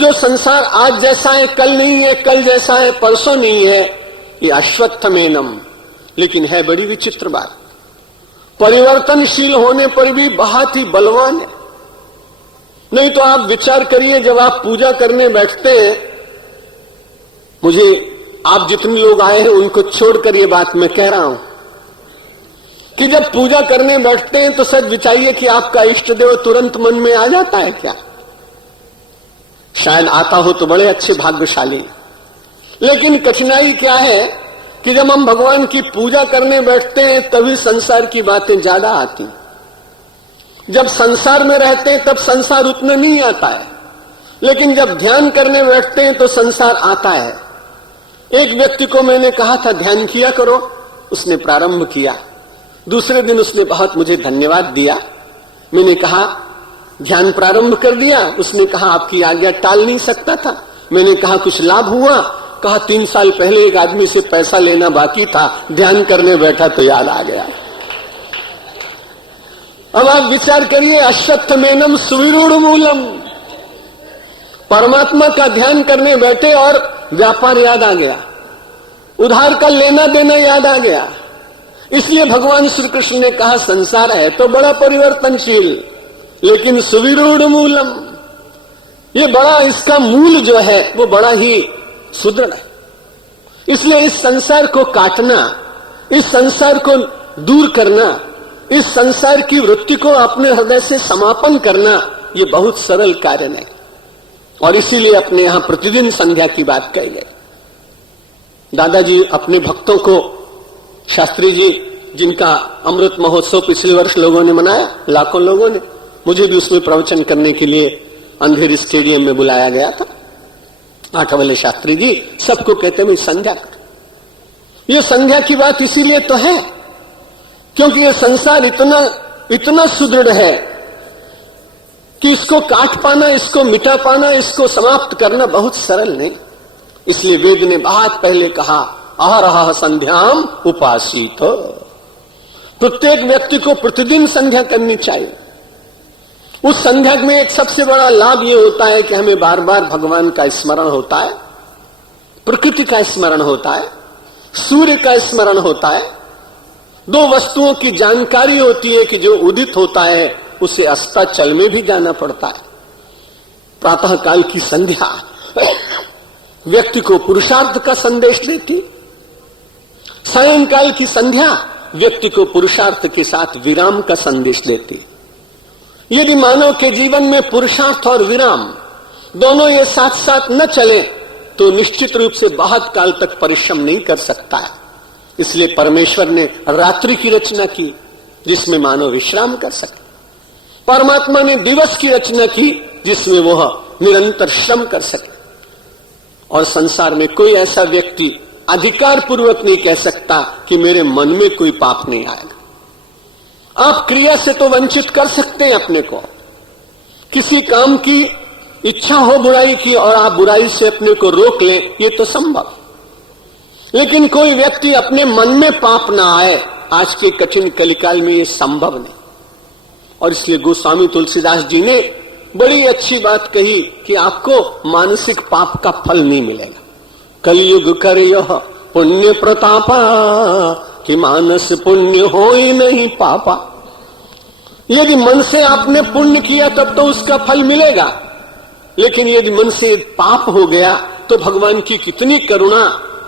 जो संसार आज जैसा है कल नहीं है, कल जैसा है परसों नहीं है, ये अश्वत्थमेनम। लेकिन है बड़ी विचित्र बात, परिवर्तनशील होने पर भी बहुत ही बलवान है। नहीं तो आप विचार करिए, जब आप पूजा करने बैठते हैं, मुझे आप जितने लोग आए हैं उनको छोड़कर ये बात मैं कह रहा हूं कि जब पूजा करने बैठते हैं तो सच विचारिए कि आपका इष्ट देव तुरंत मन में आ जाता है क्या? शायद आता हो तो बड़े अच्छे भाग्यशाली। लेकिन कठिनाई क्या है कि जब हम भगवान की पूजा करने बैठते हैं तभी संसार की बातें ज्यादा आती। जब संसार में रहते हैं तब संसार उतना नहीं आता है, लेकिन जब ध्यान करने बैठते हैं तो संसार आता है। एक व्यक्ति को मैंने कहा था ध्यान किया करो, उसने प्रारंभ किया। दूसरे दिन उसने बहुत मुझे धन्यवाद दिया। मैंने कहा ध्यान प्रारंभ कर दिया। उसने कहा आपकी आज्ञा टाल नहीं सकता था। मैंने कहा कुछ लाभ हुआ? कहा 3 साल पहले एक आदमी से पैसा लेना बाकी था, ध्यान करने बैठा तो याद आ गया। अब आप विचार करिए, अश्वत्थमेनम सुविरूढ़ मूलम। परमात्मा का ध्यान करने बैठे और व्यापार याद आ गया, उधार का लेना देना याद आ गया। इसलिए भगवान श्री कृष्ण ने कहा संसार है तो बड़ा परिवर्तनशील, लेकिन सुविरूढ़ मूलम, ये बड़ा, इसका मूल जो है वो बड़ा ही सुदृढ़ है। इसलिए इस संसार को काटना, इस संसार को दूर करना, इस संसार की वृत्ति को अपने हृदय से समापन करना, ये बहुत सरल कार्य नहीं। और इसीलिए अपने यहां प्रतिदिन संध्या की बात कही गई। दादाजी अपने भक्तों को, शास्त्री जी जिनका अमृत महोत्सव पिछले वर्ष लोगों ने मनाया, लाखों लोगों ने, मुझे भी उसमें प्रवचन करने के लिए अंधेरी स्टेडियम में बुलाया गया था। आठवले शास्त्री जी सबको कहते हैं संध्या करो। ये संध्या की बात इसीलिए तो है क्योंकि ये संसार इतना सुदृढ़ है कि इसको काट पाना, इसको मिटा पाना, इसको समाप्त करना बहुत सरल नहीं। इसलिए वेद ने बहुत पहले कहा अहरह संध्याम उपासित। प्रत्येक व्यक्ति को प्रतिदिन संध्या करनी चाहिए। उस संध्या में एक सबसे बड़ा लाभ यह होता है कि हमें बार बार भगवान का स्मरण होता है, प्रकृति का स्मरण होता है, सूर्य का स्मरण होता है। 2 वस्तुओं की जानकारी होती है कि जो उदित होता है उसे अस्ताचल में भी जाना पड़ता है। प्रातः काल की संध्या व्यक्ति को पुरुषार्थ का संदेश देती, सायंकाल की संध्या व्यक्ति को पुरुषार्थ के साथ विराम का संदेश देती। यदि मानव के जीवन में पुरुषार्थ और विराम दोनों ये साथ साथ न चले तो निश्चित रूप से बहुत काल तक परिश्रम नहीं कर सकता है। इसलिए परमेश्वर ने रात्रि की रचना की जिसमें मानव विश्राम कर सके। परमात्मा ने दिवस की रचना की जिसमें वह निरंतर श्रम कर सके। और संसार में कोई ऐसा व्यक्ति अधिकार पूर्वक नहीं कह सकता कि मेरे मन में कोई पाप नहीं आएगा। आप क्रिया से तो वंचित कर सकते हैं अपने को, किसी काम की इच्छा हो बुराई की और आप बुराई से अपने को रोक लें, ये तो संभव। लेकिन कोई व्यक्ति अपने मन में पाप ना आए, आज के कठिन कलिकाल में ये संभव नहीं। और इसलिए गोस्वामी तुलसीदास जी ने बड़ी अच्छी बात कही कि आपको मानसिक पाप का फल नहीं मिलेगा। कलयुग करियो पुण्य प्रतापा कि मानस पुण्य हो ही नहीं पापा। यदि मन से आपने पुण्य किया तब तो उसका फल मिलेगा, लेकिन यदि मन से पाप हो गया तो भगवान की कितनी करुणा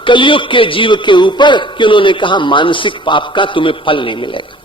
कलयुग के जीव के ऊपर कि उन्होंने कहा मानसिक पाप का तुम्हें फल नहीं मिलेगा।